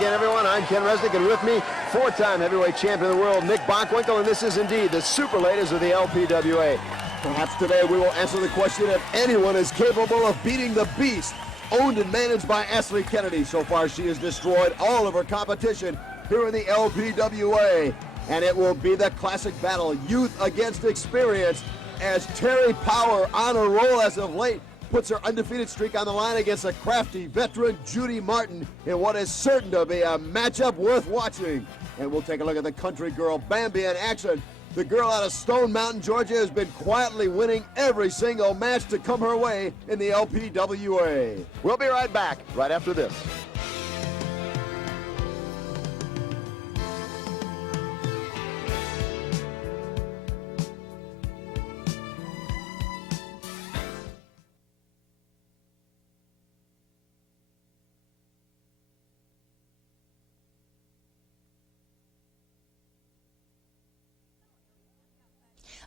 again, everyone. I'm Ken Resnick, and with me, four-time heavyweight champion of the world, Nick Bockwinkle, and this is indeed the super ladies of the LPWA. Perhaps today we will answer the question if anyone is capable of beating the Beast, owned and managed by Ashley Kennedy. So far, she has destroyed all of her competition here in the LPWA, and it will be the classic battle, youth against experience, as Terri Power, on a roll as of late, puts her undefeated streak on the line against a crafty veteran Judy Martin in what is certain to be a matchup worth watching. And we'll take a look at the country girl Bambi in action. The girl out of Stone Mountain, Georgia, has been quietly winning every single match to come her way in the LPWA. We'll be right back right after this.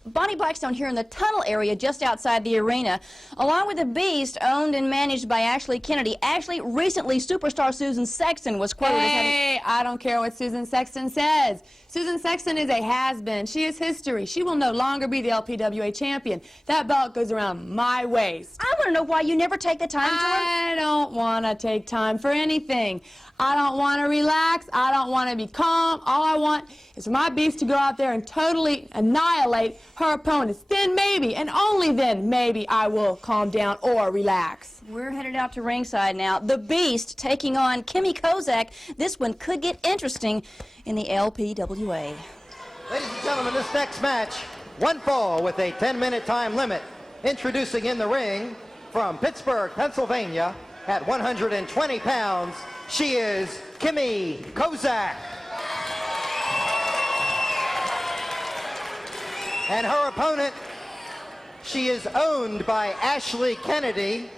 Bonnie Blackstone here in the tunnel area just outside the arena, along with the Beast, owned and managed by Ashley Kennedy. Actually, recently, superstar Susan Sexton was quoted as having... Hey, I don't care what Susan Sexton says. Susan Sexton is a has-been. She is history. She will no longer be the LPWA champion. That belt goes around my waist. I want to know why you never take the time to... I don't want to take time for anything. I don't want to relax. I don't want to be calm. All I want is for my Beast to go out there and totally annihilate her opponents. Then maybe, and only then, maybe I will calm down or relax. We're headed out to ringside now. The Beast taking on Kimmie Kozak. This one could get interesting in the LPWA. Ladies and gentlemen, this next match, one fall with a 10-minute time limit. Introducing in the ring from Pittsburgh, Pennsylvania, at 120 pounds, she is Kimmie Kozak. And her opponent, she is owned by Ashley Kennedy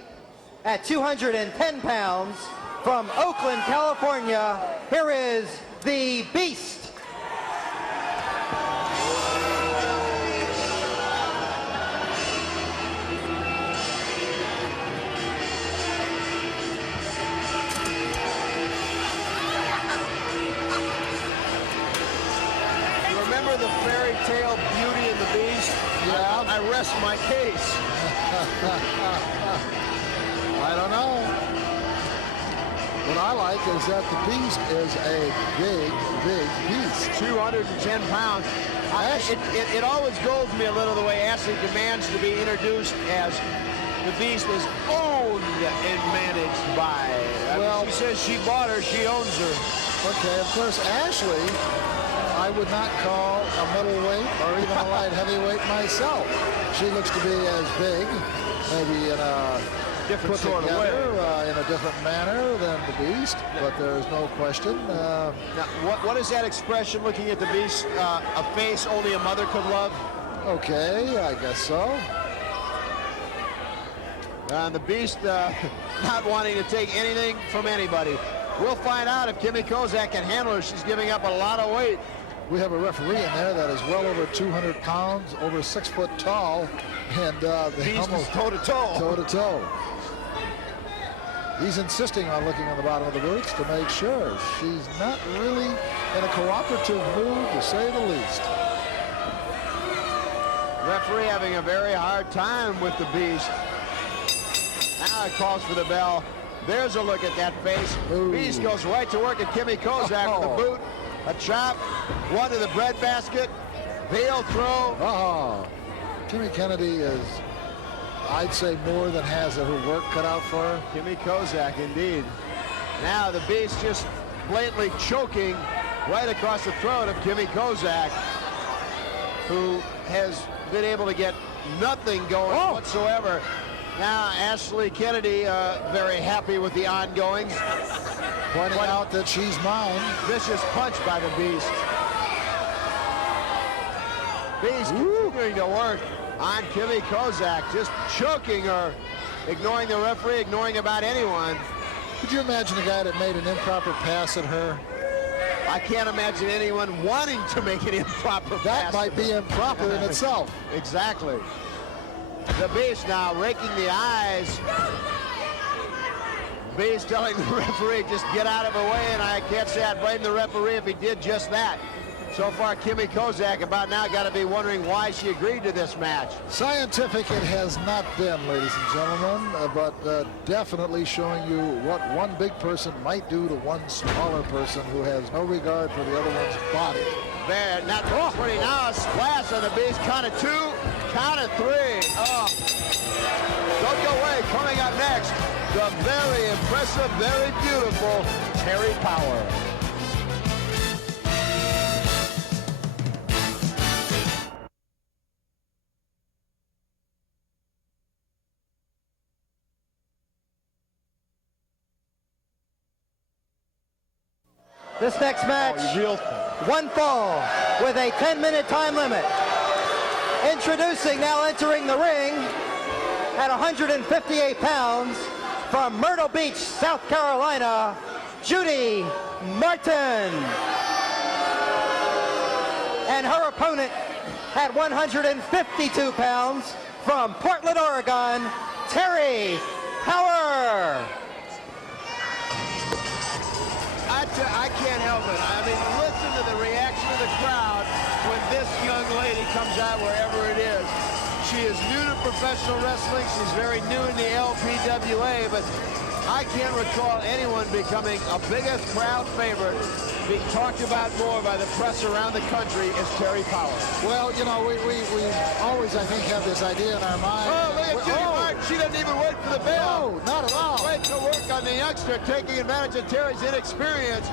at 210 pounds from Oakland, California. Here is the Beast. Remember the fairy tale Beauty and the Beast? Yeah. I rest my case. I don't know. What I like is that the Beast is a big, big beast. 210 pounds. It always golds me a little the way Ashley demands to be introduced as the Beast is owned and managed by. Well, she says she bought her, she owns her. Okay, of course, Ashley, I would not call a middleweight or even a light heavyweight myself. She looks to be as big, maybe in a different sort of way, in a different manner than the Beast, but there's no question. Now, what is that expression looking at the Beast? A face only a mother could love? Okay, I guess so. And the Beast not wanting to take anything from anybody. We'll find out if Kimmie Kozak can handle her. She's giving up a lot of weight. We have a referee in there that is well over 200 pounds, over 6 foot tall, and they Beast almost is toe-to-toe. Toe-to-toe. He's insisting on looking on the bottom of the boots to make sure she's not really in a cooperative mood, to say the least. Referee having a very hard time with the Beast. Now it calls for the bell. There's a look at that face. Ooh. Beast goes right to work at Kimmie Kozak with a boot, a chop, one to the breadbasket, veil throw. Oh, Kimmie Kennedy is, I'd say, more than has her work cut out for her. Kimmie Kozak, indeed. Now the Beast just blatantly choking right across the throat of Kimmie Kozak, who has been able to get nothing going whatsoever. Now Ashley Kennedy very happy with the ongoings. Pointing out that she's mine. Vicious punch by the Beast. Beast continuing to work on Kimmie Kozak, just choking her, ignoring the referee, ignoring about anyone. Could you imagine a guy that made an improper pass at her? I can't imagine anyone wanting to make an improper pass. That might be improper in itself. Exactly. The Beast now raking the eyes. Beast telling the referee, just get out of her way, and I can't say I'd blame the referee if he did just that. So far, Kimmie Kozak about now got to be wondering why she agreed to this match. Scientific it has not been, ladies and gentlemen, but definitely showing you what one big person might do to one smaller person who has no regard for the other one's body. There, not pretty now, a splash on the Beast. Count of 2, count of 3. Oh. Don't go away. Coming up next, the very impressive, very beautiful Terri Power. This next match, one fall with a 10-minute time limit. Introducing, now entering the ring at 158 pounds from Myrtle Beach, South Carolina, Judy Martin. And her opponent at 152 pounds from Portland, Oregon, Terri Power. I can't help it. I mean, listen to the reaction of the crowd when this young lady comes out wherever it is. She is new to professional wrestling. She's very new in the LPWA, but I can't recall anyone becoming a bigger crowd favorite, being talked about more by the press around the country as Terri Power. Well, you know, we always, I think, have this idea in our mind. Oh, look at Judy Martin. She doesn't even wait for the bell. No, not at all. Wait to work on the youngster, taking advantage of Terri's inexperience.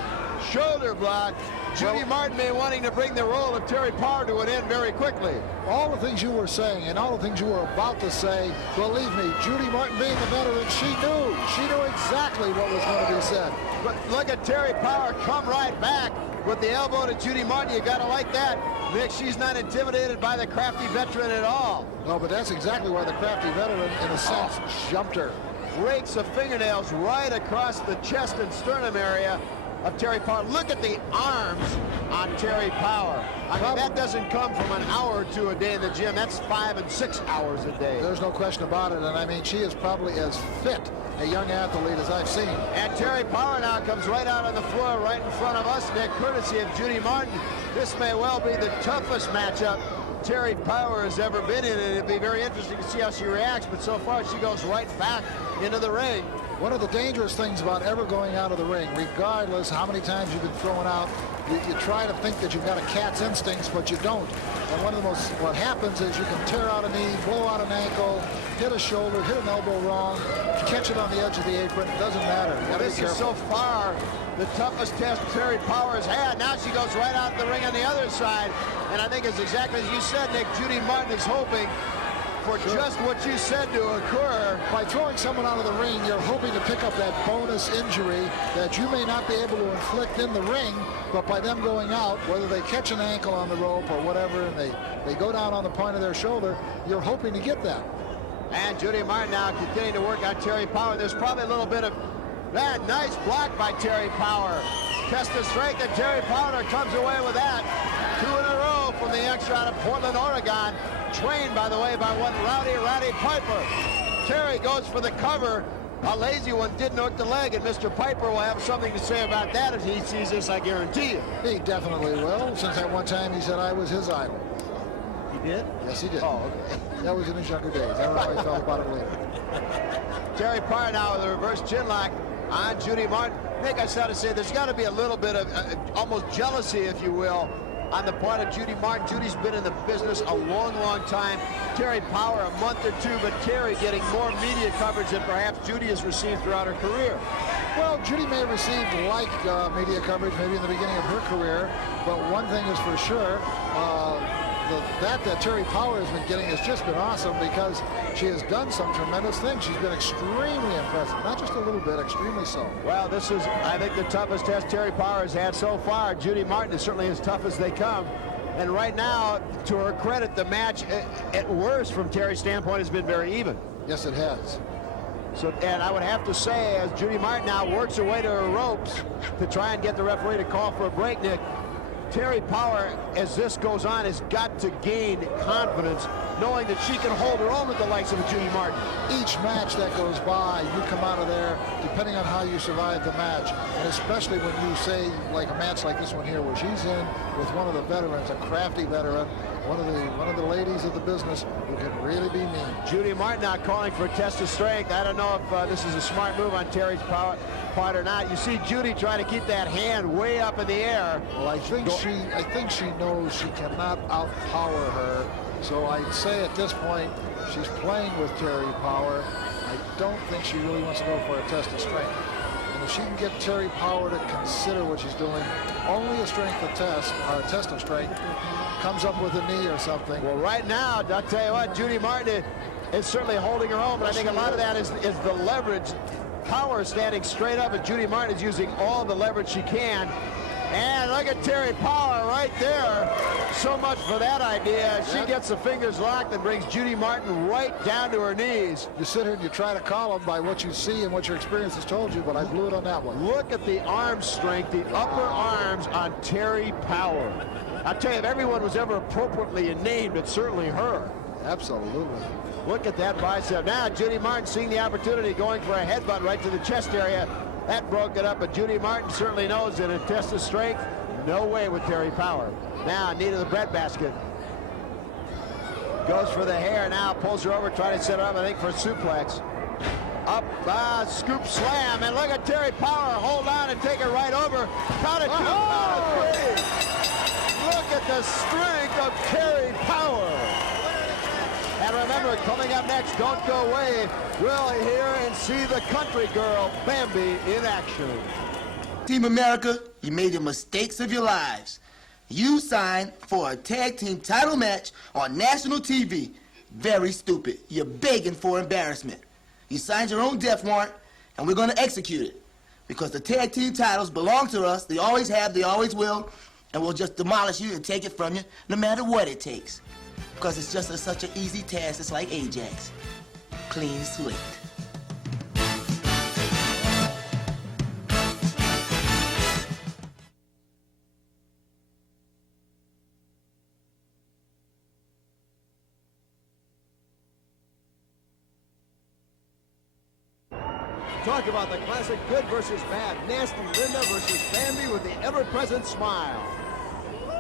Shoulder block. Judy Martin may wanting to bring the role of Terri Power to an end very quickly. All the things you were saying and all the things you were about to say, believe me, Judy Martin being a veteran, she knew exactly what was going to be said. But look at Terri Power come right back with the elbow to Judy Martin. You gotta like that. Nick, she's not intimidated by the crafty veteran at all. No, but that's exactly why the crafty veteran, in a sense, jumped her. Rakes of fingernails right across the chest and sternum area of Terri Power. Look at the arms on Terri Power. I mean, that doesn't come from an hour or two a day in the gym. That's 5 and 6 hours a day. There's no question about it, and I mean, she is probably as fit a young athlete as I've seen. And Terri Power now comes right out on the floor right in front of us, Nick, courtesy of Judy Martin. This may well be the toughest matchup Terri Power has ever been in, and it'd be very interesting to see how she reacts, but so far she goes right back into the ring. One of the dangerous things about ever going out of the ring, regardless how many times you've been thrown out, you try to think that you've got a cat's instincts, but you don't. And what happens is you can tear out a knee, blow out an ankle, hit a shoulder, hit an elbow wrong, catch it on the edge of the apron. It doesn't matter. You gotta be careful. This is so far the toughest test Terri Power has had. Now she goes right out the ring on the other side. And I think it's exactly as you said, Nick, Judy Martin is hoping for just what you said to occur. By throwing someone out of the ring, you're hoping to pick up that bonus injury that you may not be able to inflict in the ring, but by them going out, whether they catch an ankle on the rope or whatever, and they go down on the point of their shoulder, you're hoping to get that. And Judy Martin now continuing to work on Terri Power. There's probably a little bit of that. Nice block by Terri Power. Test of strength, and Terri Power comes away with that. 2 in a row from the youngster out of Portland, Oregon. Trained, by the way, by one Rowdy Piper. Terri goes for the cover. A lazy one didn't hook the leg, and Mr. Piper will have something to say about that if he sees this, I guarantee you. He definitely will, since at one time he said I was his idol. He did? Yes, he did. Oh, okay. That was in his younger days. I don't know how he felt about it later. Terri Power now with a reverse chin lock on Judy Martin. Nick, I started to say there's got to be a little bit of almost jealousy, if you will, on the part of Judy Martin. Judy's been in the business a long, long time. Terri Power a month or two, but Terri getting more media coverage than perhaps Judy has received throughout her career. Well, Judy may have received media coverage maybe in the beginning of her career, but one thing is for sure, that Terri Power has been getting has just been awesome because she has done some tremendous things. She's been extremely impressive, not just a little bit, extremely so. Well, this is, I think, the toughest test Terri Power has had so far. Judy Martin is certainly as tough as they come. And right now, to her credit, the match, at worst, from Terri's standpoint, has been very even. Yes, it has. So, and I would have to say, as Judy Martin now works her way to her ropes to try and get the referee to call for a break, Nick, Terri Power, as this goes on, has got to gain confidence, knowing that she can hold her own with the likes of a Judy Martin. Each match that goes by, you come out of there, depending on how you survive the match, and especially when you say, like a match like this one here, where she's in with one of the veterans, a crafty veteran, one of the ladies of the business who can really be mean. Judy Martin now calling for a test of strength. I don't know if this is a smart move on Terri's part or not. You see Judy trying to keep that hand way up in the air. Well, I think she knows she cannot outpower her. So I'd say at this point she's playing with Terri Power. I don't think she really wants to go for a test of strength. And if she can get Terri Power to consider what she's doing, only a strength of test, or a test of strength, comes up with a knee or something. Well, right now, I'll tell you what, Judy Martin is certainly holding her own, but I think a lot of that is the leverage. Power standing straight up, and Judy Martin is using all the leverage she can. And look at Terri Power right there. So much for that idea. She gets the fingers locked and brings Judy Martin right down to her knees. You sit here and you try to call them by what you see and what your experience has told you, but I blew it on that one. Look at the arm strength, the upper arms on Terri Power. I'll tell you, if everyone was ever appropriately named, it's certainly her. Absolutely. Look at that bicep. Now Judy Martin seeing the opportunity, going for a headbutt right to the chest area. That broke it up, but Judy Martin certainly knows that a test of strength, no way with Terri Power. Now knee to the breadbasket. Goes for the hair now, pulls her over, trying to set her up, I think, for a suplex. Up, scoop slam, and look at Terri Power hold on and take it right over. Count of 2, count of 3. Look at the strength of Terri Power. And remember, coming up next, don't go away, we'll hear and see the country girl, Bambi, in action. Team America, you made the mistakes of your lives. You signed for a tag team title match on national TV. Very stupid. You're begging for embarrassment. You signed your own death warrant, and we're going to execute it. Because the tag team titles belong to us. They always have, they always will. And we'll just demolish you and take it from you, no matter what it takes. Because it's just such an easy task. It's like Ajax. Clean slate. Talk about the classic good versus bad. Nasty Linda versus Bambi with the ever-present smile.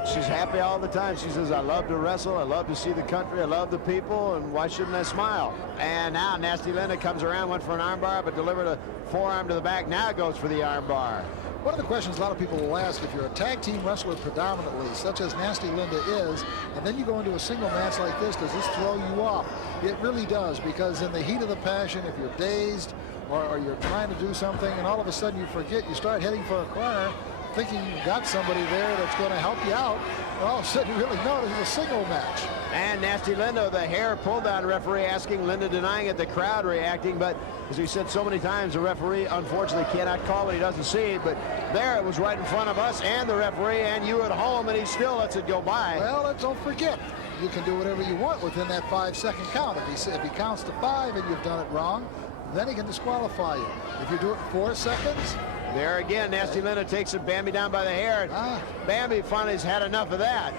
She's happy all the time. She says, I love to wrestle, I love to see the country, I love the people, and why shouldn't I smile? And now Nasty Linda comes around, went for an armbar, but delivered a forearm to the back. Now goes for the armbar. One of the questions a lot of people will ask, if you're a tag team wrestler predominantly, such as Nasty Linda is, and then you go into a single match like this, does this throw you off? It really does, because in the heat of the passion, if you're dazed or you're trying to do something and all of a sudden you forget, you start heading for a corner, thinking you've got somebody there that's going to help you out, and all of a sudden you really know this is a single match. And Nasty Linda, the hair pulled down referee asking, Linda denying it, the crowd reacting, but as we said so many times, the referee unfortunately cannot call it, he doesn't see it, but there it was right in front of us and the referee and you at home, and he still lets it go by. Well, and don't forget, you can do whatever you want within that 5-second count. If he counts to 5 and you've done it wrong, then he can disqualify you. If you do it 4 seconds, there again, Nasty Linda takes it, Bambi down by the hair. Bambi finally has had enough of that.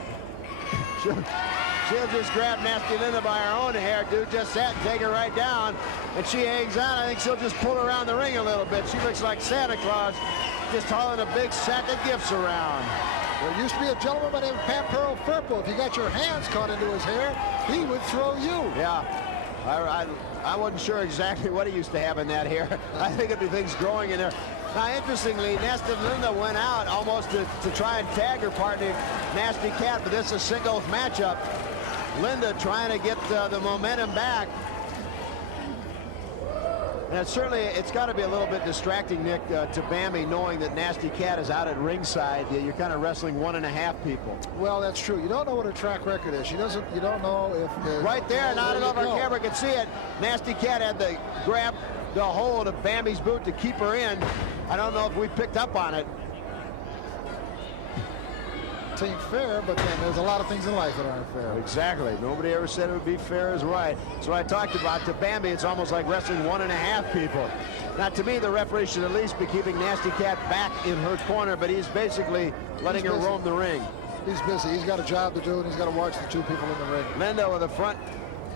She'll just grab Nasty Linda by her own hair, do just that, and take her right down. And she hangs on. I think she'll just pull her around the ring a little bit. She looks like Santa Claus, just hauling a big sack of gifts around. There used to be a gentleman by the name of Pat Pearl Purple. If you got your hands caught into his hair, he would throw you. Yeah. I wasn't sure exactly what he used to have in that hair. I think it'd be things growing in there. Now, interestingly, Nasty Linda went out almost to try and tag her partner, Nasty Cat, but this is a singles matchup. Linda trying to get the momentum back. And it's got to be a little bit distracting, Nick, to Bambi, knowing that Nasty Cat is out at ringside. You're kind of wrestling 1.5 people. Well, that's true. You don't know what her track record is. You don't know if... Right there, not enough our camera can see it. Nasty Cat had to grab the hold of Bambi's boot to keep her in. I don't know if we picked up on it. It ain't fair, but then there's a lot of things in life that aren't fair. Exactly. Nobody ever said it would be fair as right. So I talked about to Bambi, it's almost like wrestling 1.5 people. Now, to me, the referee should at least be keeping Nasty Cat back in her corner, but he's basically letting her roam the ring. He's busy. He's got a job to do, and he's got to watch the two people in the ring. Linda with a front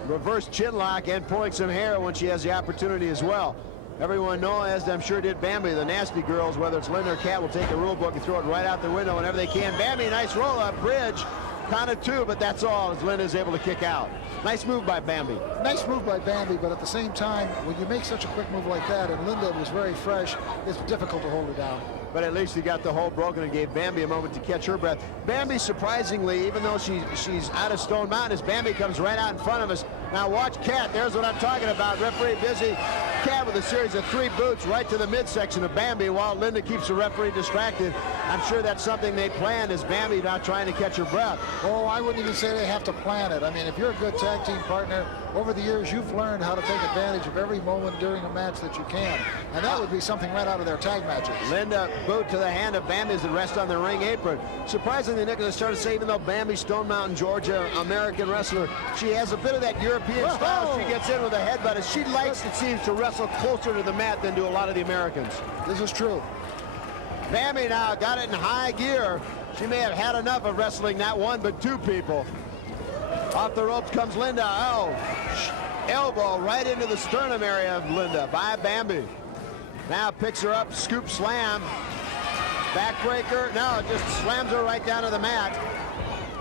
reverse chin lock and pulling some hair when she has the opportunity as well. Everyone knows, as I'm sure did Bambi, the nasty girls, whether it's Linda or Kat, will take the rule book and throw it right out the window whenever they can. Bambi, nice roll up, bridge, count of 2, but that's all as Linda's able to kick out. Nice move by Bambi. Nice move by Bambi, but at the same time, when you make such a quick move like that, and Linda was very fresh, it's difficult to hold her down. But at least he got the hold broken and gave Bambi a moment to catch her breath. Bambi, surprisingly, even though she's out of Stone Mountain, as Bambi comes right out in front of us. Now watch Kat. There's what I'm talking about. Referee busy. Kat with a series of 3 boots right to the midsection of Bambi while Linda keeps the referee distracted. I'm sure that's something they planned, as Bambi not trying to catch her breath. Oh, I wouldn't even say they have to plan it. I mean, if you're a good tag team partner, over the years you've learned how to take advantage of every moment during a match that you can. And that would be something right out of their tag matches. Linda boot to the hand of Bambi as it rests on the ring apron. Surprisingly, Nicholas started to say, even though Bambi, Stone Mountain, Georgia, American wrestler, she has a bit of that European style. She gets in with a headbutt, as she likes, it seems, to wrestle closer to the mat than do a lot of the Americans. This is true. Bambi now got it in high gear. She may have had enough of wrestling not 1 but 2 people. Off the ropes comes Linda. Oh, elbow right into the sternum area of Linda by Bambi. Now picks her up, scoop slam. Backbreaker. No, just slams her right down to the mat.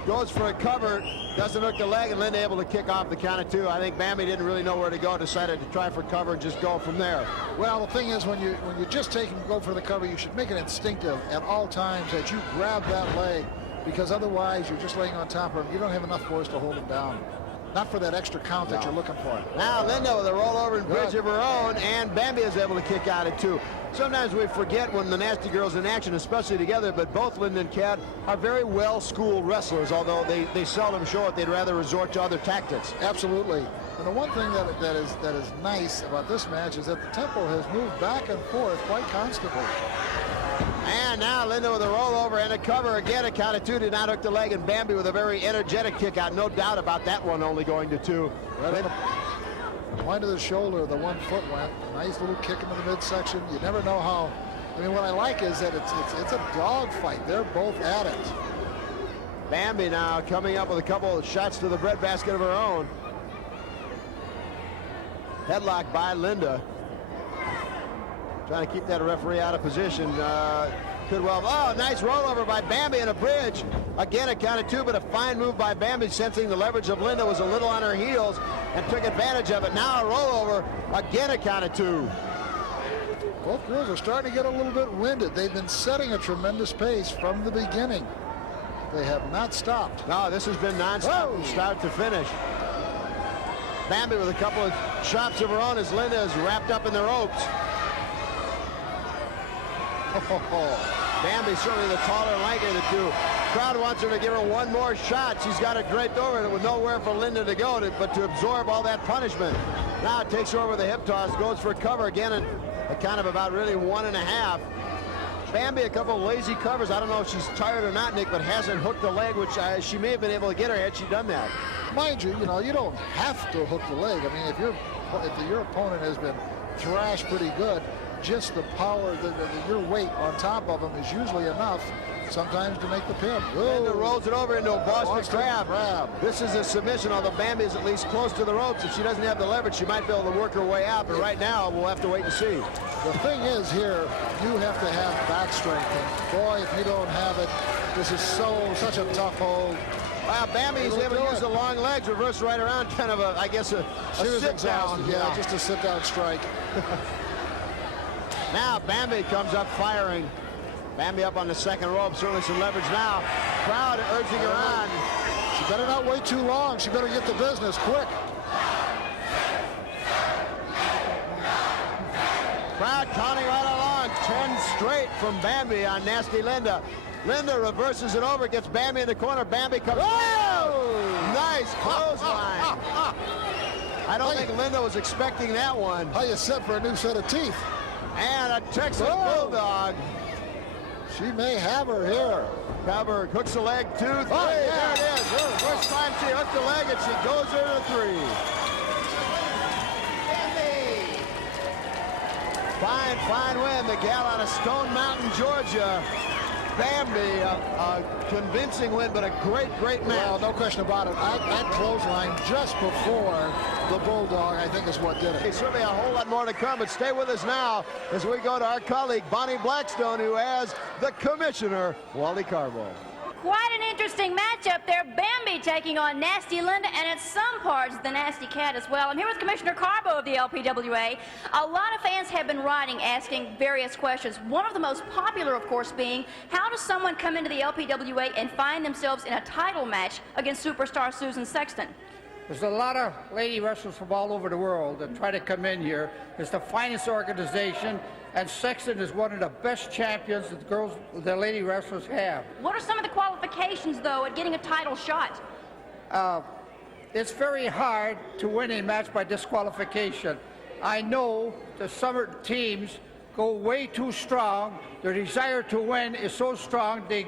Goes for a cover. Doesn't hook the leg, and Linda able to kick off the count of 2. I think Bambi didn't really know where to go. Decided to try for cover and just go from there. Well, the thing is, when you just take and go for the cover, you should make it instinctive at all times that you grab that leg, because otherwise you're just laying on top of him. You don't have enough force to hold him down. Not for that extra count that you're looking for. Now Linda with a rollover and bridge of her own, and Bambi is able to kick out at 2. Sometimes we forget when the Nasty Girls in action, especially together, but both Linda and Kat are very well-schooled wrestlers, although they seldom show it. They'd rather resort to other tactics. Absolutely. And the one thing that is nice about this match is that the tempo has moved back and forth quite constantly. And now Linda with a rollover and a cover again. A count of 2, did not hook the leg, and Bambi with a very energetic kick out. No doubt about that one, only going to 2. Right on the point of the shoulder, the 1 foot went. Nice little kick into the midsection. You never know how. I mean, what I like is that it's a dog fight. They're both at it. Bambi now coming up with a couple of shots to the breadbasket of her own. Headlock by Linda. Trying to keep that referee out of position. Could well. Oh, nice rollover by Bambi and a bridge. Again, a count of 2, but a fine move by Bambi, sensing the leverage of Linda was a little on her heels and took advantage of it. Now a rollover. Again, a count of 2. Both girls are starting to get a little bit winded. They've been setting a tremendous pace from the beginning. They have not stopped. No, this has been non-stop from start to finish. Bambi with a couple of chops of her own as Linda is wrapped up in the ropes. Bambi certainly the taller and lankier of the 2. Crowd wants her to give her 1 more shot. She's got it draped over it with nowhere for Linda to go but to absorb all that punishment. Now it takes her over the hip toss, goes for cover again, and a count of about really 1.5. Bambi a couple of lazy covers. I don't know if she's tired or not, Nick, but hasn't hooked the leg, which she may have been able to get her had she done that. Mind you, you don't have to hook the leg. I mean, if your opponent has been thrashed pretty good, just the power, your weight on top of them is usually enough sometimes to make the pin. Linda rolls it over into a Boston Crab. This is a submission, although Bambi is at least close to the ropes. If she doesn't have the leverage, she might be able to work her way out, but right now we'll have to wait and see. The thing is here, you have to have back strength, and boy, if you don't have it, this is such a tough hold. Wow, Bambi's able to use the long legs, reverse right around, kind of I guess a sit down. Yeah, just a sit down strike. Now Bambi comes up firing. Bambi up on the second rope, certainly some leverage now. Crowd urging her on. She better not wait too long. She better get the business quick. Crowd counting right along. 10 straight from Bambi on Nasty Linda. Linda reverses it over, gets Bambi in the corner. Bambi comes. Oh! Nice clothesline. I don't think Linda was expecting that one. How you set for a new set of teeth? And a Texas Bulldog. She may have her here. Cover, hooks the leg, 2, 3. Oh, yeah. There it is. First time she hooked the leg, and she goes there to 3. Fine win. The gal out of Stone Mountain, Georgia. Bambi, a convincing win, but a great match. Well, no question about it. That clothesline just before the Bulldog, I think, is what did it. Certainly a whole lot more to come, but stay with us now as we go to our colleague, Bonnie Blackstone, who has the commissioner, Wally Karbo. Quite an interesting matchup there. Bambi taking on Nasty Linda, and in some parts, the Nasty Cat as well. I'm here with Commissioner Karbo of the LPWA. A lot of fans have been writing, asking various questions. One of the most popular, of course, being, how does someone come into the LPWA and find themselves in a title match against superstar Susan Sexton? There's a lot of lady wrestlers from all over the world that try to come in here. It's the finest organization, and Sexton is one of the best champions that the lady wrestlers have. What are some of the qualifications, though, at getting a title shot? It's very hard to win a match by disqualification. I know the summer teams go way too strong. Their desire to win is so strong they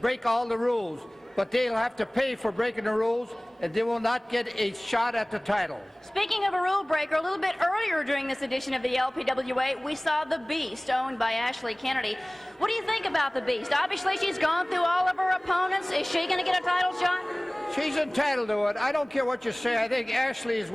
break all the rules. But they'll have to pay for breaking the rules, and they will not get a shot at the title. Speaking of a rule breaker, a little bit earlier during this edition of the LPWA, we saw the Beast, owned by Ashley Kennedy. What do you think about the Beast? Obviously, she's gone through all of her opponents. Is she going to get a title shot? She's entitled to it. I don't care what you say. I think Ashley is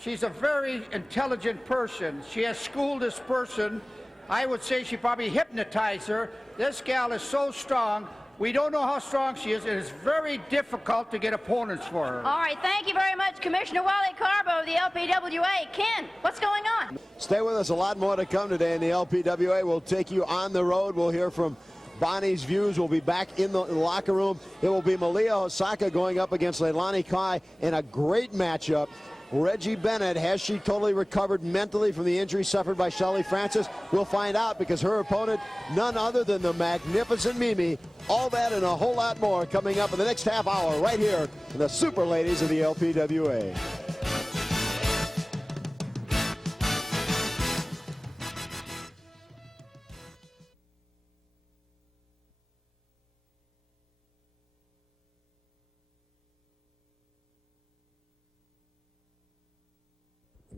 she's a very intelligent person. She has schooled this person. I would say she probably hypnotized her. This gal is so strong. We don't know how strong she is, and it's very difficult to get opponents for her. All right, thank you very much, Commissioner Wally Karbo of the LPWA. Ken, what's going on? Stay with us. A lot more to come today in the LPWA. We'll take you on the road. We'll hear from Bonnie's views. We'll be back in the locker room. It will be Malia Hosaka going up against Leilani Kai in a great matchup. Reggie Bennett, has she totally recovered mentally from the injury suffered by Shelly Francis? We'll find out, because her opponent, none other than the magnificent Mimi. All that and a whole lot more coming up in the next half hour right here in the Super Ladies of the LPWA.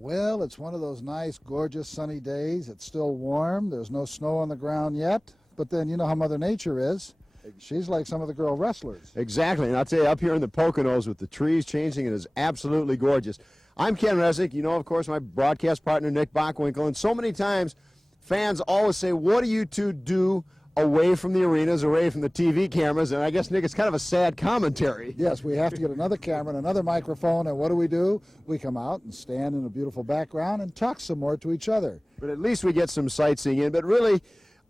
Well, it's one of those nice, gorgeous, sunny days. It's still warm. There's no snow on the ground yet. But then you know how Mother Nature is. She's like some of the girl wrestlers. Exactly. And I'll tell you, up here in the Poconos with the trees changing, it is absolutely gorgeous. I'm Ken Resnick. You know, of course, my broadcast partner, Nick Bockwinkle. And so many times, fans always say, what do you two do away from the arenas, away from the TV cameras? And I guess, Nick, it's kind of a sad commentary. Yes, we have to get another camera and another microphone, and what do? We come out and stand in a beautiful background and talk some more to each other. But at least we get some sightseeing in. But really,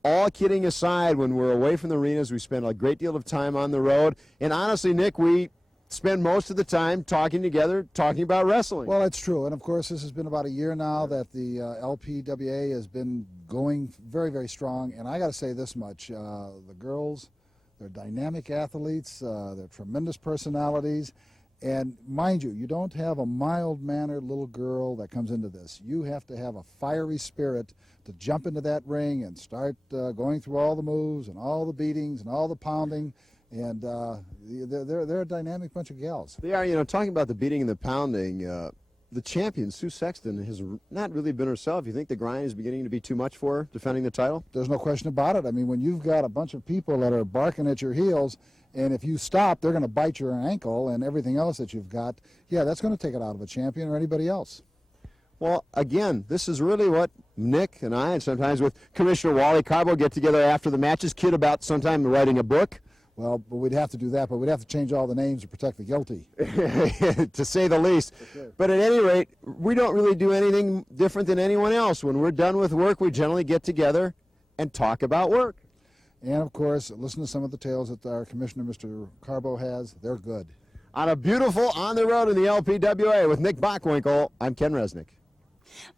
all kidding aside, when we're away from the arenas, we spend a great deal of time on the road. And honestly, Nick, we spend most of the time talking together, talking about wrestling. Well, it's true. And of course, this has been about a year now that the LPWA has been going very, very strong. And I got to say this much, the girls, they're dynamic athletes, they're tremendous personalities. And mind you, you don't have a mild-mannered little girl that comes into this. You have to have a fiery spirit to jump into that ring and start going through all the moves and all the beatings and all the pounding. And they're a dynamic bunch of gals. They are. You know, talking about the beating and the pounding, the champion, Sue Sexton, has not really been herself. You think the grind is beginning to be too much for her, defending the title? There's no question about it. I mean, when you've got a bunch of people that are barking at your heels, and if you stop, they're going to bite your ankle and everything else that you've got, yeah, that's going to take it out of a champion or anybody else. Well, again, this is really what Nick and I, and sometimes with Commissioner Wally Karbo, get together after the matches, kid about sometime writing a book. Well, but we'd have to do that, but we'd have to change all the names to protect the guilty. To say the least. Sure. But at any rate, we don't really do anything different than anyone else. When we're done with work, we generally get together and talk about work. And, of course, listen to some of the tales that our commissioner, Mr. Karbo, has. They're good. On a beautiful On the Road in the LPWA with Nick Bockwinkle, I'm Ken Resnick.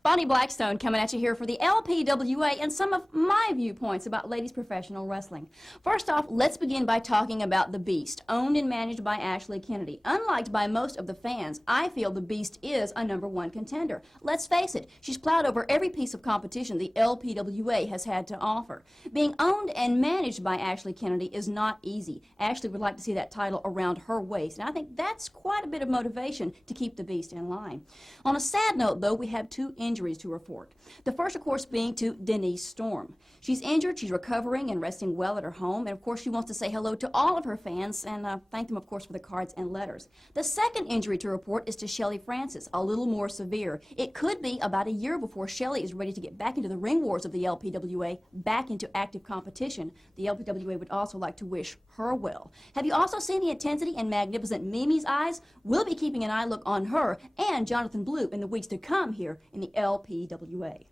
Bonnie Blackstone coming at you here for the LPWA and some of my viewpoints about ladies professional wrestling. First off, let's begin by talking about the Beast, owned and managed by Ashley Kennedy. Unliked by most of the fans, I feel the Beast is a #1 contender. Let's face it, she's plowed over every piece of competition the LPWA has had to offer. Being owned and managed by Ashley Kennedy is not easy. Ashley would like to see that title around her waist, and I think that's quite a bit of motivation to keep the Beast in line. On a sad note, though, we have two 2 injuries to report. The first, of course, being to Denise Storm. She's injured, she's recovering and resting well at her home, and of course she wants to say hello to all of her fans and thank them, of course, for the cards and letters. The second injury to report is to Shelly Francis, a little more severe. It could be about a year before Shelly is ready to get back into the ring wars of the LPWA, back into active competition. The LPWA would also like to wish her well. Have you also seen the intensity in magnificent Mimi's eyes? We'll be keeping an eye look on her and Jonathan Blue in the weeks to come here in the LPWA.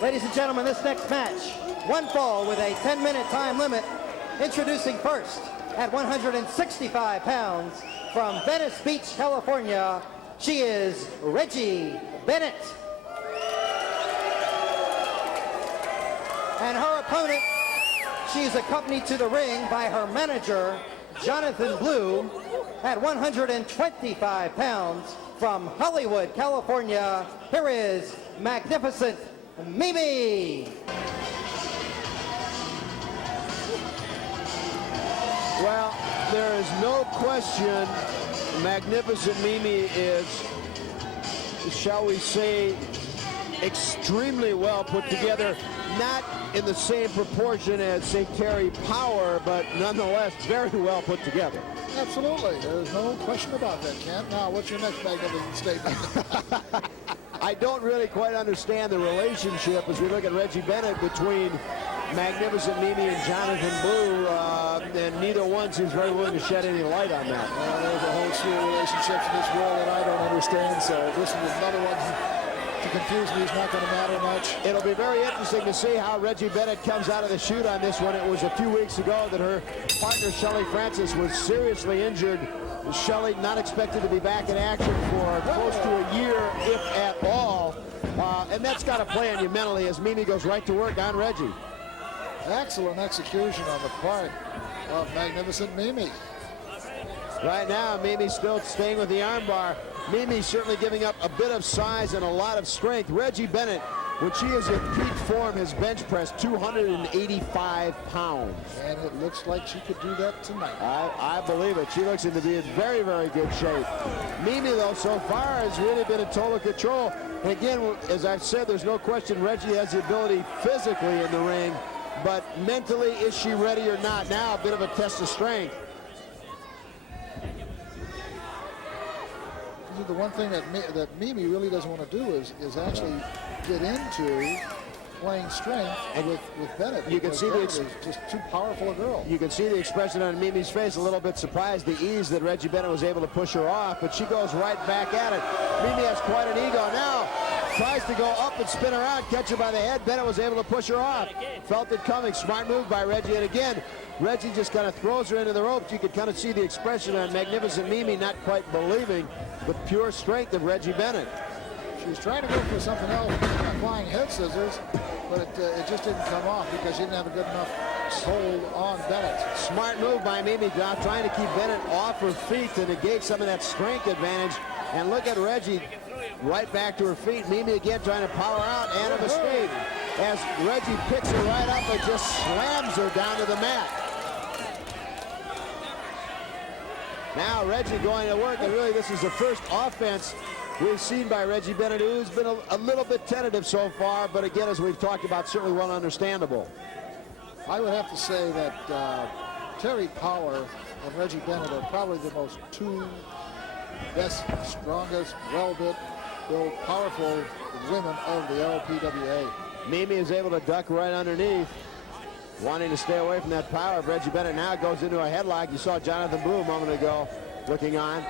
Ladies and gentlemen, this next match, one fall with a 10-minute time limit. Introducing first at 165 pounds from Venice Beach, California, she is Reggie Bennett. And her opponent, she's accompanied to the ring by her manager, Jonathan Blue, at 125 pounds from Hollywood, California. Here is magnificent Mimi. Well, there is no question magnificent Mimi is, shall we say, extremely well put together. Not in the same proportion as, say, Terri Power, but nonetheless very well put together. Absolutely. There's no question about that, Kent. Now, what's your next magnificent statement? I don't really quite understand the relationship as we look at Reggie Bennett between magnificent Mimi and Jonathan Blue, and neither one seems very willing to shed any light on that. Well, there's a whole slew of relationships in this world that I don't understand, so this is another one to confuse me. It's not going to matter much. It'll be very interesting to see how Reggie Bennett comes out of the chute on this one. It was a few weeks ago that her partner, Shelly Francis, was seriously injured. Shelly not expected to be back in action for close to a year, if at all. And that's got to play on you mentally as Mimi goes right to work on Reggie. Excellent execution on the part of magnificent Mimi. Right now, Mimi still staying with the armbar. Mimi certainly giving up a bit of size and a lot of strength. Reggie Bennett, when she is in peak form, has bench pressed 285 pounds. And it looks like she could do that tonight. I believe it. She looks to be in very, very good shape. Mimi, though, so far has really been in total control. And again, as I've said, there's no question Reggie has the ability physically in the ring, but mentally, is she ready or not? Now, a bit of a test of strength. The one thing that Mimi really doesn't want to do is actually get into playing strength with Bennett. You can see Bennett is just too powerful a girl. You can see the expression on Mimi's face, a little bit surprised, the ease that Reggie Bennett was able to push her off, but she goes right back at it. Mimi has quite an ego now. Tries to go up and spin around, catch her by the head. Bennett was able to push her off. Felt it coming. Smart move by Reggie. And again, Reggie just kind of throws her into the ropes. You could kind of see the expression on magnificent Mimi not quite believing the pure strength of Reggie Bennett. She was trying to go for something else, flying head scissors, but it just didn't come off because she didn't have a good enough hold on Bennett. Smart move by Mimi, trying to keep Bennett off her feet to negate some of that strength advantage. And look at Reggie right back to her feet. Mimi again trying to power out, and a mistake as Reggie picks her right up and just slams her down to the mat. Now Reggie going to work, and really this is the first offense we've seen by Reggie Bennett, who's been a little bit tentative so far, but again, as we've talked about, certainly well understandable. I would have to say that Terri Power and Reggie Bennett are probably the most two best, strongest, well-built, powerful women of the LPWA. Mimi is able to duck right underneath, wanting to stay away from that power. Reggie Bennett now goes into a headlock. You saw Jonathan Blue a moment ago looking on.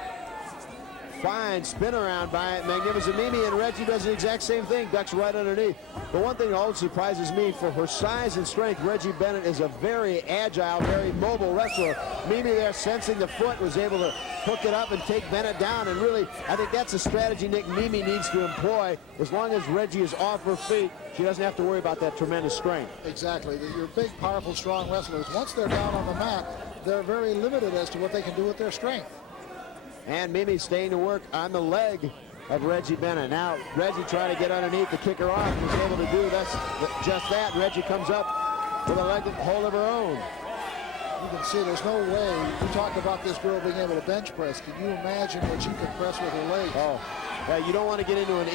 Fine spin around by magnificent Mimi, and Reggie does the exact same thing, ducks right underneath. The one thing that always surprises me, for her size and strength, Reggie Bennett is a very agile, very mobile wrestler. Mimi there sensing the foot was able to hook it up and take Bennett down, and really I think that's a strategy Nick Mimi needs to employ. As long as Reggie is off her feet, she doesn't have to worry about that tremendous strength. Exactly. Your big, powerful, strong wrestlers, once they're down on the mat, they're very limited as to what they can do with their strength. And Mimi staying to work on the leg of Reggie Bennett. Now Reggie trying to get underneath to kick her off, was able to do just that. Reggie comes up with a leg hold of her own. You can see there's no way. You talk about this girl being able to bench press. Can you imagine what she could press with her legs? Oh, You don't want to get into an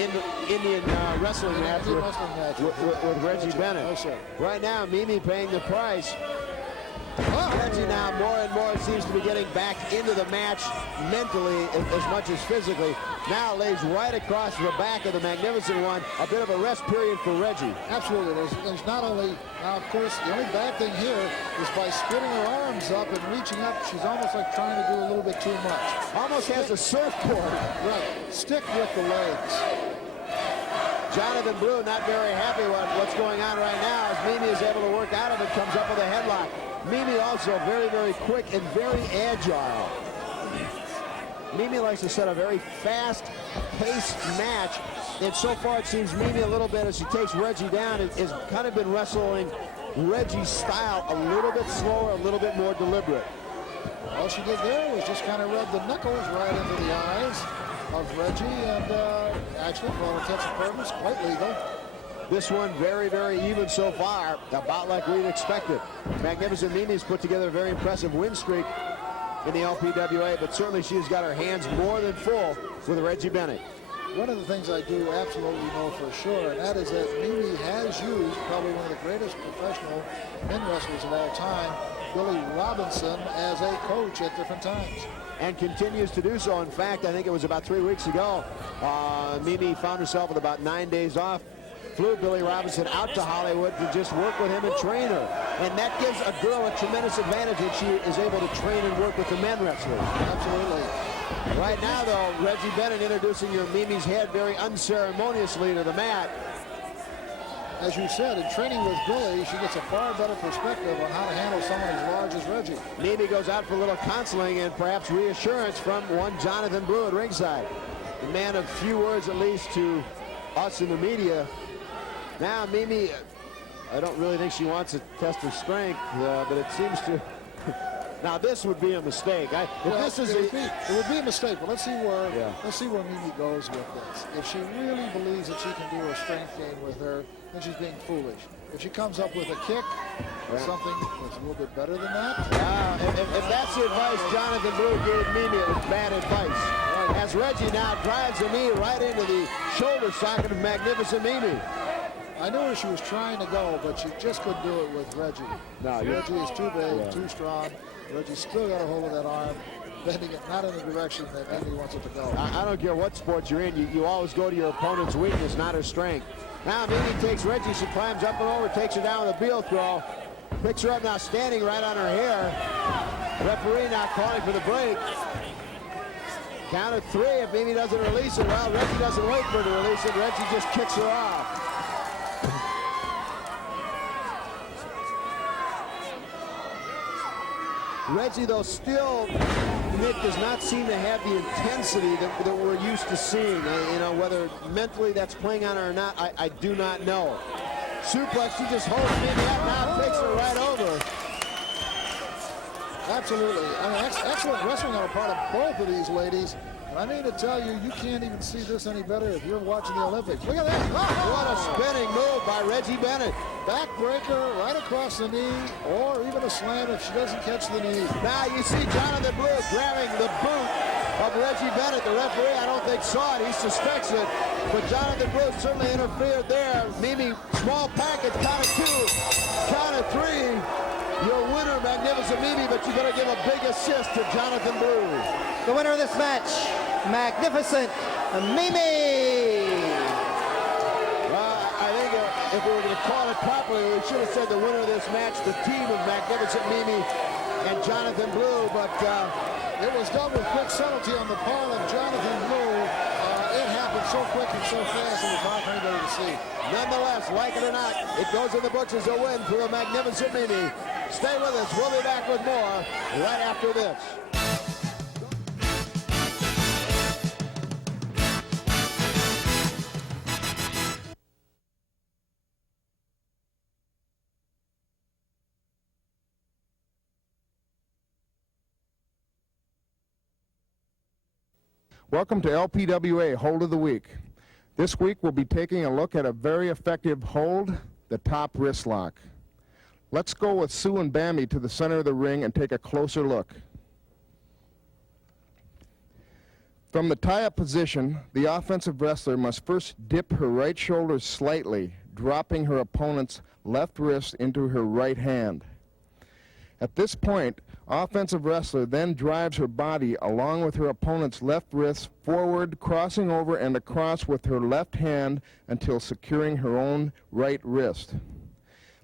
Indian wrestling match with Reggie Bennett. No, sir. Right now, Mimi paying the price. Reggie now more and more seems to be getting back into the match mentally as much as physically. Now lays right across the back of the Magnificent One. A bit of a rest period for Reggie. Absolutely. There's not only, now of course, the only bad thing here is by splitting her arms up and reaching up, she's almost like trying to do a little bit too much. Almost has a surfboard. Right. Stick with the legs. Jonathan Blue not very happy with what's going on right now as Mimi is able to work out of it, comes up with a headlock. Mimi also very, very quick and very agile. Mimi likes to set a very fast-paced match, and so far it seems Mimi a little bit as she takes Reggie down has kind of been wrestling Reggie's style a little bit slower, a little bit more deliberate. All she did there was just kind of rub the knuckles right into the eyes of Reggie, and actually, for all intents and purposes, quite legal. This one very, very even so far, about like we'd expected. Magnificent Mimi's put together a very impressive win streak in the LPWA, but certainly she's got her hands more than full with Reggie Bennett. One of the things I do absolutely know for sure, and that is that Mimi has used probably one of the greatest professional men wrestlers of all time, Billy Robinson, as a coach at different times. And continues to do so. In fact, I think it was about 3 weeks ago, Mimi found herself with about 9 days off. Flew Billy Robinson out to Hollywood to just work with him and train her. And that gives a girl a tremendous advantage that she is able to train and work with the men wrestlers. Absolutely. Right now, though, Reggie Bennett introducing your Mimi's head very unceremoniously to the mat. As you said, in training with Billy, she gets a far better perspective on how to handle someone as large as Reggie. Mimi goes out for a little counseling and perhaps reassurance from one Jonathan Blue at ringside. The man of few words, at least, to us in the media. Now, Mimi, I don't really think she wants to test her strength, but it seems to. Now, this would be a mistake. It would be a mistake, but let's see where Mimi goes with this. If she really believes that she can do a strength game with her, then she's being foolish. If she comes up with a kick, something that's a little bit better than that. If that's the advice Jonathan Blue gave Mimi, it was bad advice. As Reggie now drives the knee right into the shoulder socket of Magnificent Mimi. I knew where she was trying to go, but she just couldn't do it with Reggie. No, Reggie is too big, too strong. Reggie still got a hold of that arm, bending it not in the direction that Mimi wants it to go. I don't care what sport you're in, you always go to your opponent's weakness, not her strength. Now Mimi takes Reggie, she climbs up and over, takes her down with a heel throw. Picks her up now, standing right on her hair. Referee now calling for the break. Count of 3, if Mimi doesn't release it, well, Reggie doesn't wait for her to release it, Reggie just kicks her off. Reggie, though, still, Nick, does not seem to have the intensity that we're used to seeing. You know, whether mentally that's playing on her or not, I do not know. Suplex, she just holds Mimi up now, takes her right over. Absolutely. I mean, excellent wrestling on the part of both of these ladies. And I mean to tell you, you can't even see this any better if you're watching the Olympics. Look at that. What a spinning move by Reggie Bennett. Backbreaker right across the knee, or even a slam if she doesn't catch the knee. Now you see Jonathan Blue grabbing the boot of Reggie Bennett. The referee, I don't think, saw it. He suspects it. But Jonathan Blue certainly interfered there. Mimi, small package, count of 2, count of 3. Your winner, Magnificent Mimi, but you better give a big assist to Jonathan Blue. The winner of this match, Magnificent Mimi. I think if we were going to call it properly, we should have said the winner of this match, the team of Magnificent Mimi and Jonathan Blue, but it was done with quick subtlety on the part of Jonathan Blue. It happened so quick and so fast it was hard for anybody to see. Nonetheless, like it or not, it goes in the books as a win for the Magnificent Mimi. Stay with us. We'll be back with more right after this. Welcome to LPWA Hold of the Week. This week we'll be taking a look at a very effective hold, the top wrist lock. Let's go with Sue and Bambi to the center of the ring and take a closer look. From the tie-up position, the offensive wrestler must first dip her right shoulder slightly, dropping her opponent's left wrist into her right hand. At this point, offensive wrestler then drives her body along with her opponent's left wrist forward, crossing over and across with her left hand until securing her own right wrist.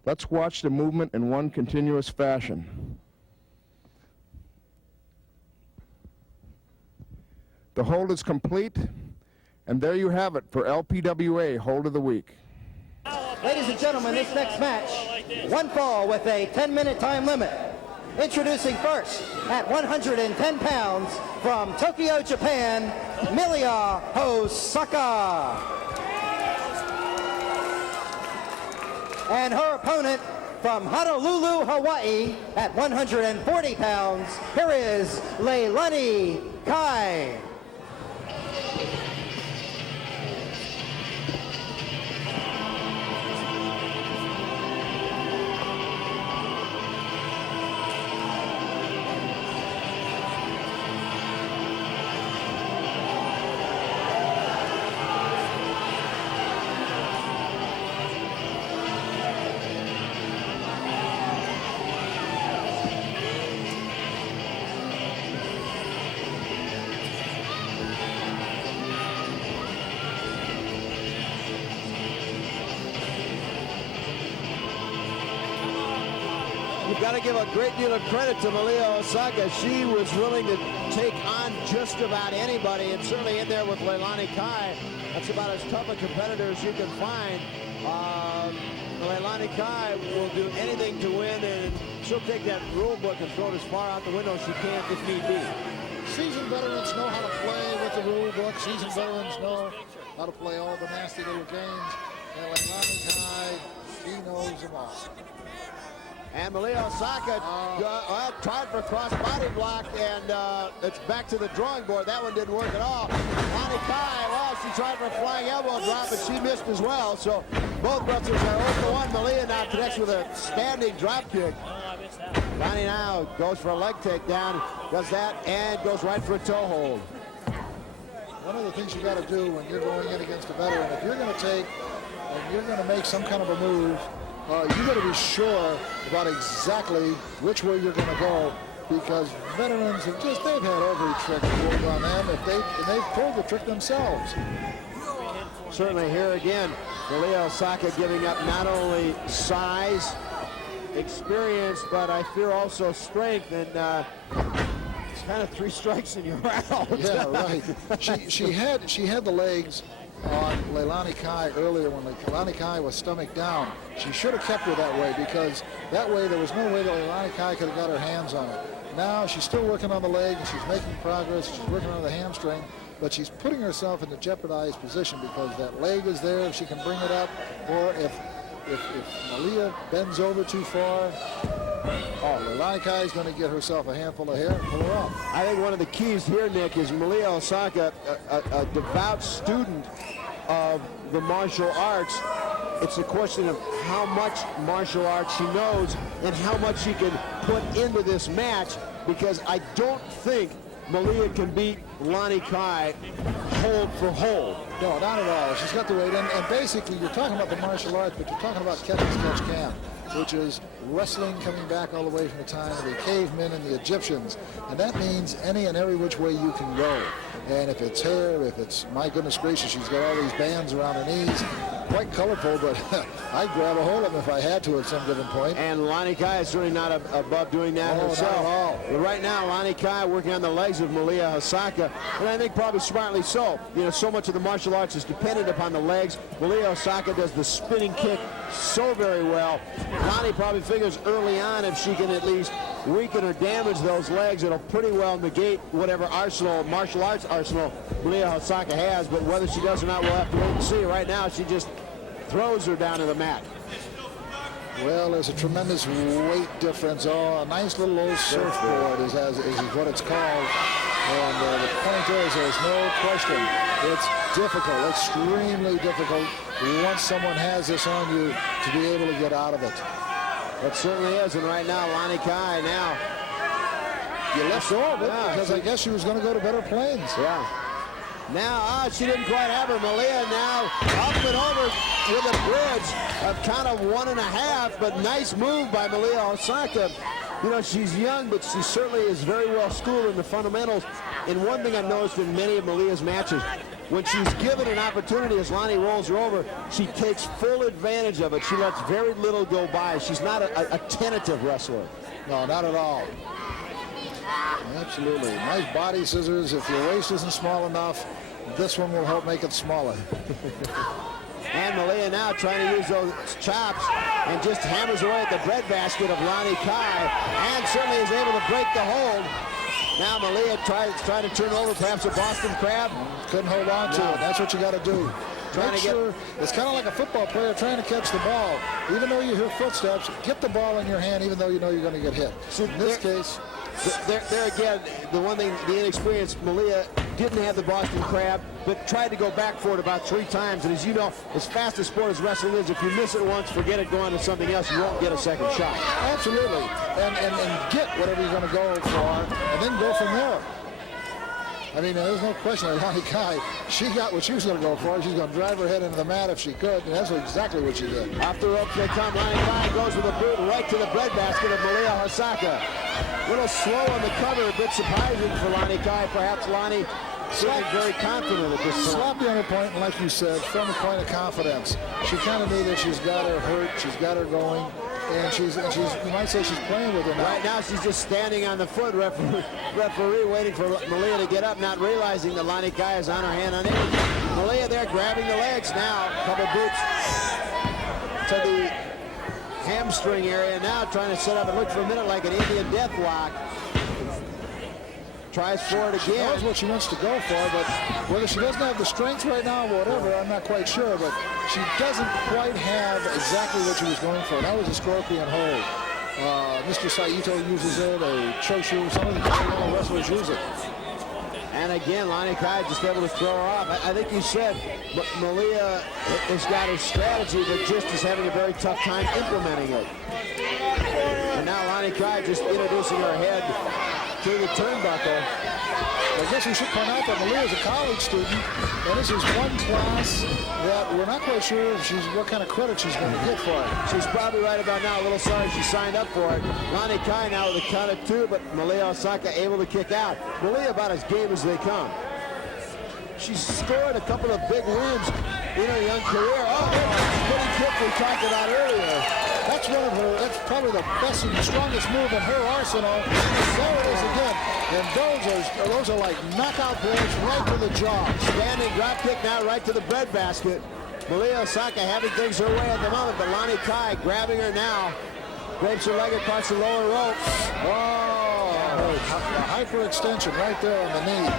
Let's watch the movement in one continuous fashion. The hold is complete, and there you have it for LPWA Hold of the Week. Ladies and gentlemen, this next match, one fall with a 10-minute time limit. Introducing first, at 110 pounds, from Tokyo, Japan, Malia Hosaka. And her opponent from Honolulu, Hawaii, at 140 pounds, here is Leilani Kai. You've got to give a great deal of credit to Malia Hosaka. She was willing to take on just about anybody, and certainly in there with Leilani Kai. That's about as tough a competitor as you can find. Leilani Kai will do anything to win, and she'll take that rule book and throw it as far out the window as she can if need be. Seasoned veterans know how to play with the rule book. Seasoned veterans know how to play all the nasty little games. And Leilani Kai, she knows them all. And Malia Hosaka tried for cross body block, and it's back to the drawing board. That one didn't work at all. Leilani Kai, well, she tried for a flying elbow drop, but she missed as well. So both wrestlers are 0-1. Malia now connects with a standing drop kick. Leilani now goes for a leg takedown, does that, and goes right for a toe hold. One of the things you got to do when you're going in against a veteran, if you're going to take and you're going to make some kind of a move, you got to be sure about exactly which way you're going to go, because veterans have they've had every trick pulled on them and they've pulled the trick themselves. Certainly here again, Malia Hosaka giving up not only size, experience, but I fear also strength, and it's kind of 3 strikes and you're out. Yeah, right. She had the legs on Leilani Kai earlier when Leilani Kai was stomach down. She should have kept her that way, because that way there was no way that Leilani Kai could have got her hands on it. Now she's still working on the leg and she's making progress. She's working on the hamstring, but she's putting herself in a jeopardized position because that leg is there if she can bring it up, or if Malia bends over too far, Leilani Kai is going to get herself a handful of hair and pull her off. I think one of the keys here, Nick, is Malia Hosaka, a devout student of the martial arts. It's a question of how much martial arts she knows and how much she can put into this match, because I don't think Malia can beat Leilani Kai hold for hold. No, not at all. She's got the weight in, and basically you're talking about the martial arts, but you're talking about catch as catch can, which is wrestling coming back all the way from the time of the cavemen and the Egyptians. And that means any and every which way you can go. And if it's hair, if it's, my goodness gracious, she's got all these bands around her knees. Quite colorful, but I'd grab a hold of them if I had to at some given point. And Leilani Kai is certainly not above doing that herself. Not at all. But right now, Leilani Kai working on the legs of Malia Hosaka, and I think probably smartly so. You know, so much of the martial arts is dependent upon the legs. Malia Hosaka does the spinning kick so very well. Leilani probably figures early on if she can at least weaken or damage those legs, it'll pretty well negate whatever arsenal, martial arts arsenal, Malia Hosaka has. But whether she does or not, we'll have to wait and see. Right now, she just throws her down to the mat. Well, there's a tremendous weight difference. Oh, a nice little old surfboard is what it's called. And the point is, there's no question, it's difficult, extremely difficult, once someone has this on you, to be able to get out of it. It certainly is, and right now, Leilani Kai now. You left go of it, because I guess she was going to go to better planes. Yeah. Now, she didn't quite have her. Malia now up and over with a bridge of kind of 1.5, but nice move by Malia Hosaka. You know, she's young, but she certainly is very well schooled in the fundamentals. And one thing I've noticed in many of Malia's matches, when she's given an opportunity as Lonnie rolls her over, she takes full advantage of it. She lets very little go by. She's not a tentative wrestler. No, not at all. Absolutely. Nice body scissors. If your waist isn't small enough, this one will help make it smaller. And Malia now trying to use those chops and just hammers away at the breadbasket of Lonnie Kai, and certainly is able to break the hold. Now Malia trying to turn over perhaps a Boston Crab. Couldn't hold on to it. That's what you got to do. Make sure it's kind of like a football player trying to catch the ball. Even though you hear footsteps, get the ball in your hand even though you know you're going to get hit. So in this case, there again, the one thing, the inexperienced Malia didn't have the Boston Crab, but tried to go back for it about 3 times. And as you know, as fast a sport as wrestling is, if you miss it once, forget it, go on to something else, you won't get a second shot. Absolutely. And get whatever you're going to go for, and then go from there. I mean, there's no question that Lonnie Kai, she got what she was going to go for. She's going to drive her head into the mat if she could, and that's exactly what she did. Off the ropes they come. Lonnie Kai goes with a boot right to the breadbasket of Malia Hosaka. A little slow on the cover, a bit surprising for Lonnie Kai. Perhaps Lonnie feeling very confident at this point. Sloppy on her point, and like you said, from a point of confidence. She kind of needed, she's got her hurt, she's got her going. And she's, you might say she's playing with her now. Right now she's just standing on the foot, referee waiting for Malia to get up, not realizing that Lonnie Kai is on her hand on it. Malia there grabbing the legs now, a couple boots to the hamstring area, now trying to set up, it looked for a minute like an Indian death lock. Tries for it again. She knows what she wants to go for, but whether she doesn't have the strength right now or whatever, I'm not quite sure, but she doesn't quite have exactly what she was going for. That was a scorpion hold. Mr. Saito uses it, a Choshu, some of the Korean wrestlers use it. And again, Lonnie Kai just able to throw her off. I think you said Malia has got her strategy, but just is having a very tough time implementing it. And now Lonnie Kai just introducing her head to the turnbuckle. I guess we should point out that Malia is a college student, and this is one class that we're not quite sure if what kind of credit she's going to get for it. She's probably right about now, a little sorry she signed up for it. Lonnie Kai now with a count of 2, but Malia Hosaka able to kick out. Malia about as game as they come. She's scored a couple of big wins in her young career. Oh, there's a kick we talked about earlier. That's probably the best and strongest move in her arsenal. There it is again. And those are like knockout blows right to the jaw. Standing drop kick now right to the breadbasket. Malia Hosaka having things her way at the moment, but Lonnie Kai grabbing her now. Drapes her leg across the lower rope. Oh! A hyperextension right there on the knee.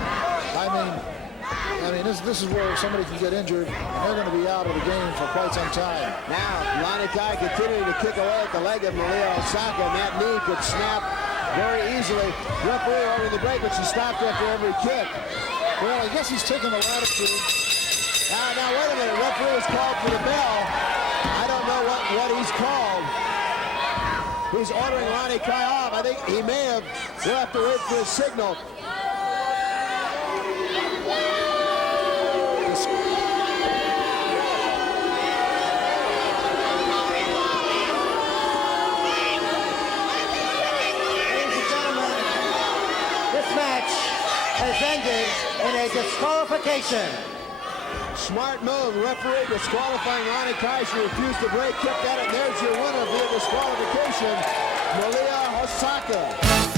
I mean, this is where somebody can get injured, and they're going to be out of the game for quite some time. Now, Lonnie Kai continuing to kick away at the leg of Malia Hosaka, and that knee could snap very easily. Referee over the break, but she stopped after every kick. Well, I guess he's taking the latitude. Now, wait a minute. Referee is called for the bell. I don't know what he's called. He's ordering Lonnie Kai off. I think he may have. We'll have to wait for his signal. Has ended in a disqualification. Smart move. Referee disqualifying Lonnie Kai. She refused to break. Kept at it. And there's your winner via disqualification, Malia Hosaka.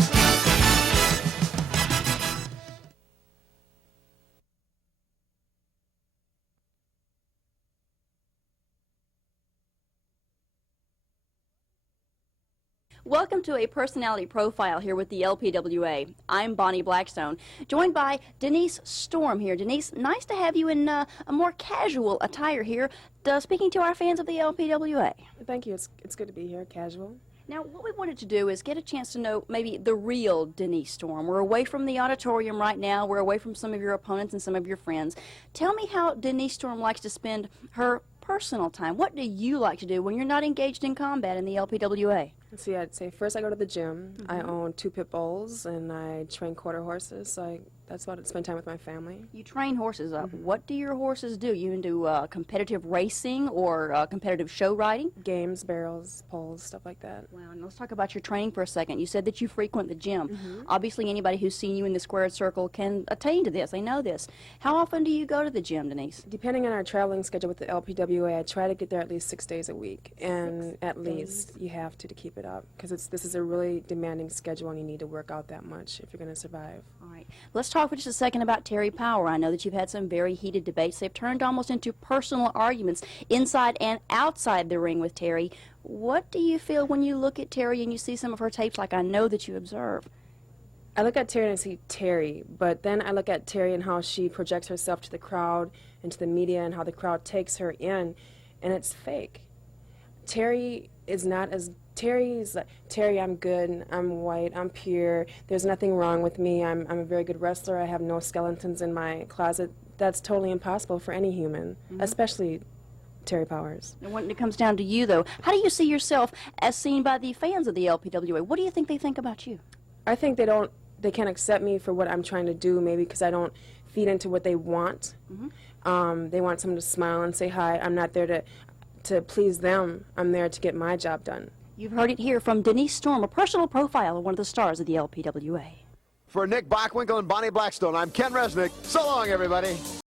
Welcome to a personality profile here with the LPWA. I'm Boni Blackstone, joined by Denise Storm here. Denise, nice to have you in a more casual attire here, speaking to our fans of the LPWA. Thank you. It's good to be here, casual. Now, what we wanted to do is get a chance to know maybe the real Denise Storm. We're away from the auditorium right now. We're away from some of your opponents and some of your friends. Tell me how Denise Storm likes to spend her personal time. What do you like to do when you're not engaged in combat in the LPWA? Let's see, I'd say first I go to the gym. I own 2 pit bulls and I train quarter horses. So That's about it. Spend time with my family. You train horses. What do your horses do? You do competitive racing or competitive show riding? Games, barrels, poles, stuff like that. Well, and let's talk about your training for a second. You said that you frequent the gym. Obviously, anybody who's seen you in the squared circle can attain to this. They know this. How often do you go to the gym, Denise? Depending on our traveling schedule with the LPWA, I try to get there at least 6 days a week. And at least you have to keep it up, because this is a really demanding schedule and you need to work out that much if you're going to survive. All right. Let's talk for just a second about Terri Power. I know that you've had some very heated debates. They've turned almost into personal arguments inside and outside the ring with Terri. What do you feel when you look at Terri and you see some of her tapes like I know that you observe? I look at Terri and I see Terri, but then I look at Terri and how she projects herself to the crowd and to the media and how the crowd takes her in, and it's fake. Terri is not as Terry's like, Terri, I'm good, I'm white, I'm pure, there's nothing wrong with me, I'm a very good wrestler, I have no skeletons in my closet. That's totally impossible for any human, especially Terri Powers. And when it comes down to you, though, how do you see yourself as seen by the fans of the LPWA? What do you think they think about you? I think they can't accept me for what I'm trying to do, maybe because I don't feed into what they want. They want someone to smile and say hi. I'm not there to please them, I'm there to get my job done. You've heard it here from Denise Storm, a personal profile of one of the stars of the LPWA. For Nick Bockwinkle and Bonnie Blackstone, I'm Ken Resnick. So long, everybody.